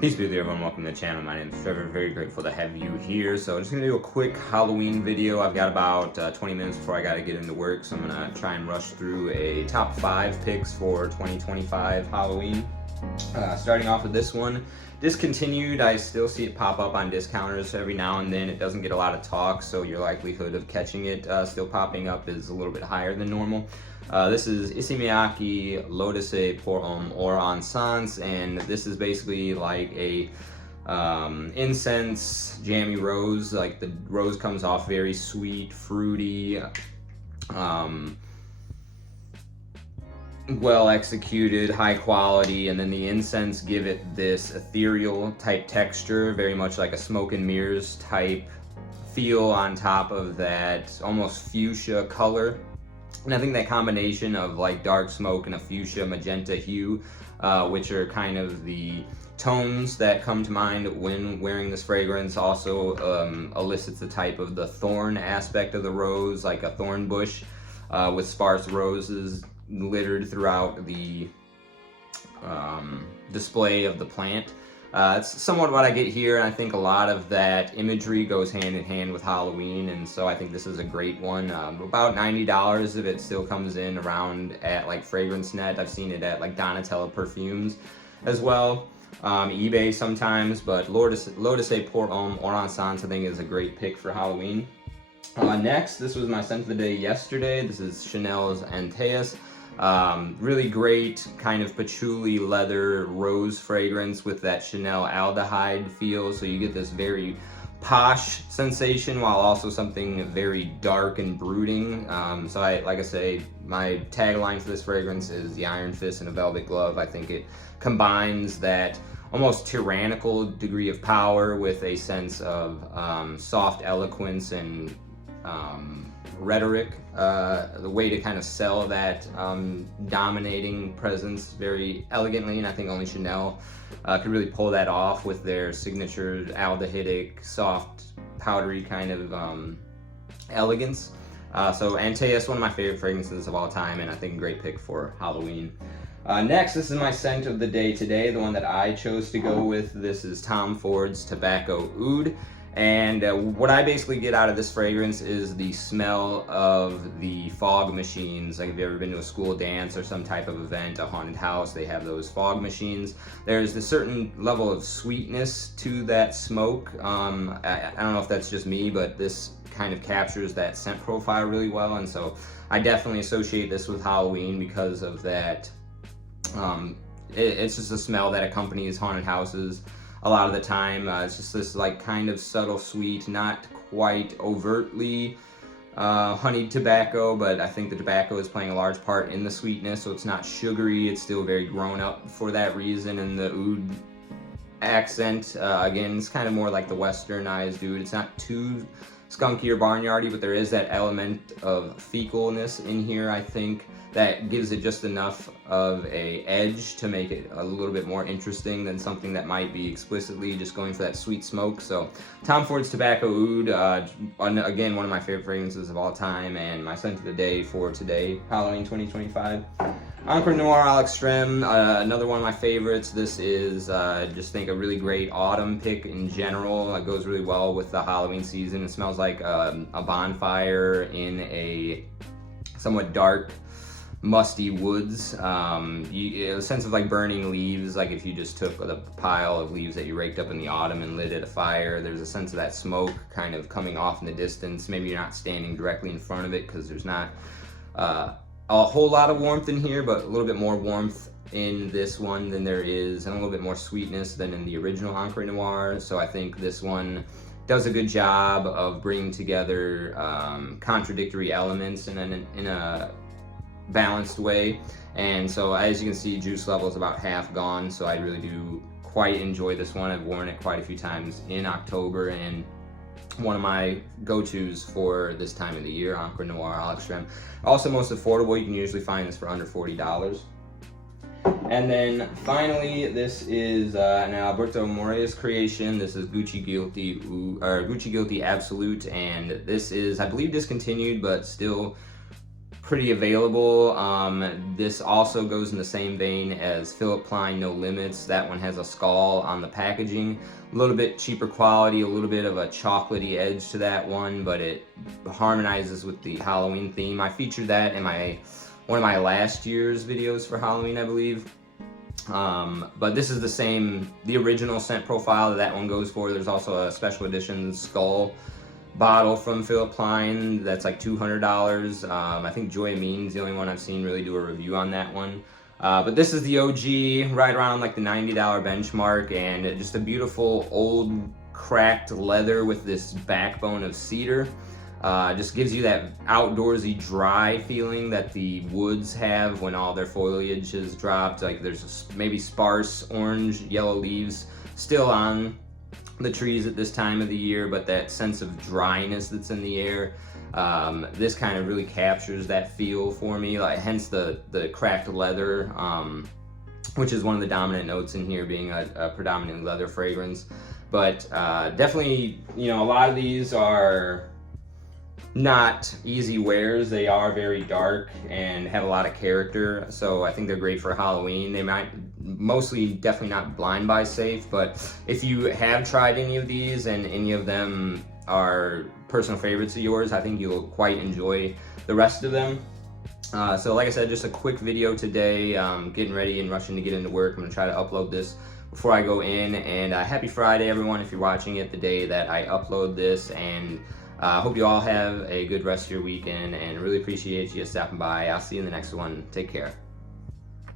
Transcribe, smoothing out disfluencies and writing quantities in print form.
Peace be with you, everyone. Welcome to the channel. My name is Trevor. Very grateful to have you here. So I'm just going to do a quick Halloween video. I've got about 20 minutes before I got to get into work, so I'm going to try and rush through a top 5 picks for 2025 Halloween. Starting off with this one, discontinued. I still see it pop up on discounters every now and then. It doesn't get a lot of talk, so your likelihood of catching it still popping up is a little bit higher than normal. This is Issey Miyake L'eau or Encens, and this is basically like a incense jammy rose. Like the rose comes off very sweet, fruity, well executed, high quality, and then the incense give it this ethereal type texture, very much like a smoke and mirrors type feel on top of that almost fuchsia color. And I think that combination of like dark smoke and a fuchsia magenta hue, which are kind of the tones that come to mind when wearing this fragrance, also elicits the type of the thorn aspect of the rose, like a thorn bush with sparse roses littered throughout the display of the plant. It's somewhat what I get here, and I think a lot of that imagery goes hand in hand with Halloween, and so I think this is a great one. About $90 if it still comes in around at like Fragrance Net. I've seen it at like Donatella Perfumes as well, eBay sometimes, but L'eau pour homme or Encens I think is a great pick for Halloween. Next, this was my scent of the day yesterday. This is Chanel's Antaeus. Really great kind of patchouli leather rose fragrance with that Chanel aldehyde feel, so you get this very posh sensation while also something very dark and brooding. So like I say, my tagline for this fragrance is the iron fist and a velvet glove. I think it combines that almost tyrannical degree of power with a sense of soft eloquence and rhetoric, the way to kind of sell that dominating presence very elegantly, and I think only Chanel could really pull that off with their signature aldehydic, soft, powdery kind of elegance. So Antaeus, one of my favorite fragrances of all time, and I think a great pick for Halloween. Next, this is my scent of the day today, the one that I chose to go with. This is Tom Ford's Tobacco Oud. And what I basically get out of this fragrance is the smell of the fog machines. Like if you've ever been to a school dance or some type of event, a haunted house, they have those fog machines. There's a certain level of sweetness to that smoke. I don't know if that's just me, but this kind of captures that scent profile really well. And so I definitely associate this with Halloween because of that. It's just a smell that accompanies haunted houses a lot of the time. It's just this like kind of subtle sweet, not quite overtly honeyed tobacco, but I think the tobacco is playing a large part in the sweetness, so it's not sugary, it's still very grown up for that reason. And the oud accent, again, it's kind of more like the westernized oud. It's not too skunky or barnyardy, but there is that element of fecalness in here, I think, that gives it just enough of a edge to make it a little bit more interesting than something that might be explicitly just going for that sweet smoke. So Tom Ford's Tobacco Oud, again, one of my favorite fragrances of all time, and my scent of the day for today, Halloween 2025. Encre Noire à l'Extrême, another one of my favorites. This is just think a really great autumn pick in general. It goes really well with the Halloween season. It smells like a bonfire in a somewhat dark, musty woods. A sense of like burning leaves, like if you just took the pile of leaves that you raked up in the autumn and lit it a fire. There's a sense of that smoke kind of coming off in the distance. Maybe you're not standing directly in front of it because there's not a whole lot of warmth in here, but a little bit more warmth in this one than there is, and a little bit more sweetness than in the original Encre Noire. So I think this one does a good job of bringing together contradictory elements in a balanced way. And so as you can see, juice level is about half gone, so I really do quite enjoy this one. I've worn it quite a few times in October, and one of my go-tos for this time of the year, Encre Noire à l'Extrême. Also most affordable. You can usually find this for under $40. And then finally, this is an Alberto Moreira's creation. This is Gucci Guilty Absolute, and this is, I believe, discontinued, but still pretty available. This also goes in the same vein as Philip Plein No Limits. That one has a skull on the packaging. A little bit cheaper quality, a little bit of a chocolatey edge to that one, but it harmonizes with the Halloween theme. I featured that in one of my last year's videos for Halloween, I believe. But this is the original scent profile that one goes for. There's also a special edition skull bottle from Philip Plein that's like $200. I think Joy Amin's the only one I've seen really do a review on that one. But this is the OG, right around like the $90 benchmark, and just a beautiful old cracked leather with this backbone of cedar. Just gives you that outdoorsy dry feeling that the woods have when all their foliage is dropped. Like there's maybe sparse orange, yellow leaves still on the trees at this time of the year, but that sense of dryness that's in the air, this kind of really captures that feel for me, like hence the cracked leather, which is one of the dominant notes in here, being a predominantly leather fragrance. But definitely, you know, a lot of these are not easy wears. They are very dark and have a lot of character, so I think they're great for Halloween. They might definitely not blind buy safe, but if you have tried any of these and any of them are personal favorites of yours, I think you'll quite enjoy the rest of them. So like I said, just a quick video today, getting ready and rushing to get into work. I'm gonna try to upload this before I go in, and happy Friday everyone if you're watching it the day that I upload this, and I hope you all have a good rest of your weekend, and really appreciate you stopping by. I'll see you in the next one. Take care.